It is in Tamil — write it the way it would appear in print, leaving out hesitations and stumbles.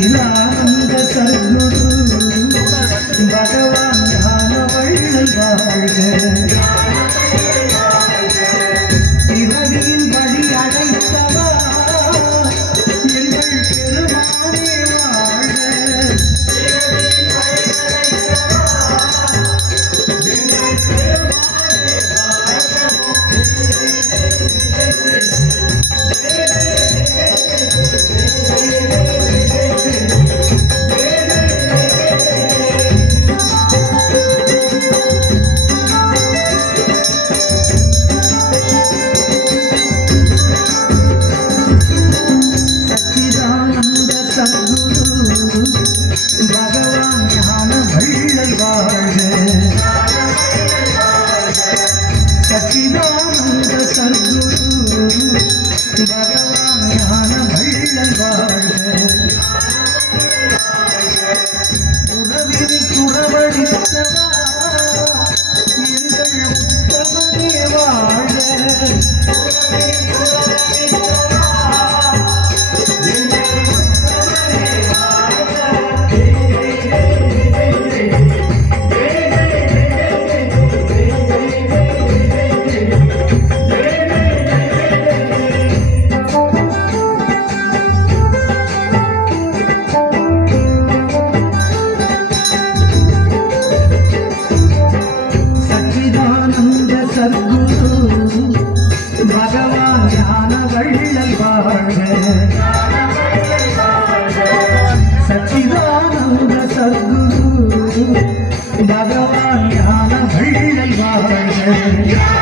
இதானந்த சத்குரு பகவான் ஞான வள்ளல் வாழ்க. பிறவியின் வழி அடைத்தவா எங்கள் பெருமானே வாழ்க. பகவான் ஞான வள்ளல் வாழ்க. சச்சிதானந்த சத்குரு பகவான் ஞான வள்ளல் வாழ்க. உறவில் துறவழித்தவா எங்கள் உத்தமனே வாழ்க. சத்குரு பகவான் ஞான வள்ளல் வாழ்க. சச்சிதானந்த சத்குரு பகவான் ஞான வள்ளல் வாழ்க.